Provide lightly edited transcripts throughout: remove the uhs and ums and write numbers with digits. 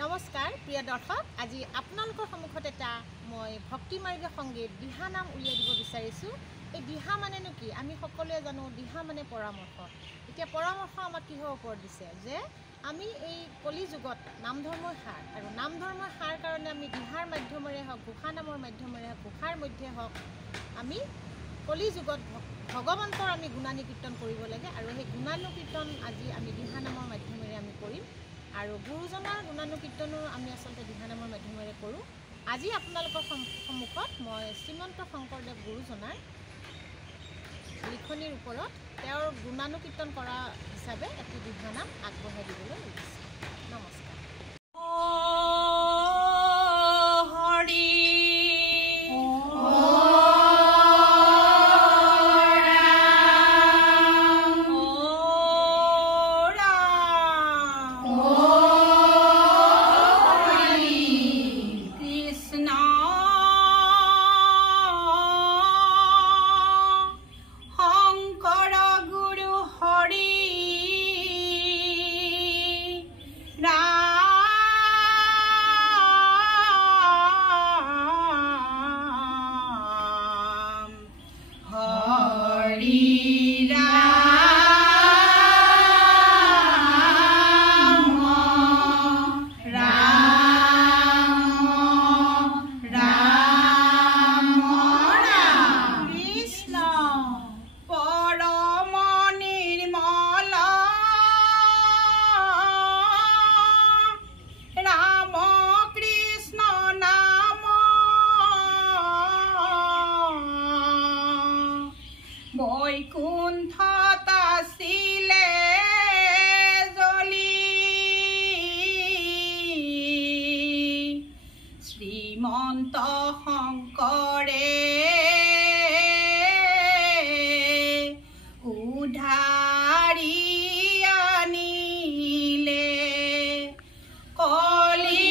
নমস্কাৰ প্ৰিয় দৰ্শক, আজি আপোনালোকৰ সন্মুখত এটা মই ভক্তিমাৰ্গী সংগীত দিহা নাম উলিয়াই দিব বিচাৰিছোঁ। এই দিহা মানেনো কি? আমি সকলোৱে জানো দিহা মানে পৰামৰ্শ। এতিয়া পৰামৰ্শ আমাক কিহৰ ওপৰত দিছে যে আমি এই কলি যুগত নাম ধৰ্মৰ সাৰ, আৰু নাম ধৰ্মৰ সাৰ কাৰণে আমি দিহাৰ মাধ্যমেৰে হওক, ঘোষা নামৰ মাধ্যমেৰে হওক, ঘোষাৰ মধ্যে হওক, আমি কলি যুগত ভগৱন্তৰ আমি গুণানী কীৰ্তন কৰিব লাগে। আৰু সেই গুণানী কীৰ্তন আজি আমি দিহা নামৰ মাধ্যমেৰে আমি কৰিম। আৰু গুৰুজনাৰ গুণানুকীৰ্তনো আমি আচলতে দিহা নামৰ মাধ্যমেৰে কৰোঁ। আজি আপোনালোকৰ সন্মুখত মই শ্ৰীমন্ত শংকৰদেৱ গুৰুজনাৰ লিখনিৰ ওপৰত তেওঁৰ গুণানুকীৰ্তন কৰা হিচাপে এটি দিহা নাম আগবঢ়াই দিবলৈ ওলাইছোঁ। নমস্কাৰ। বৈকুণ্ঠত আছিলে জ্বলি শ্ৰীমন্ত শংকৰে উধাৰি আনিলে কলি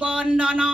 বন্দনা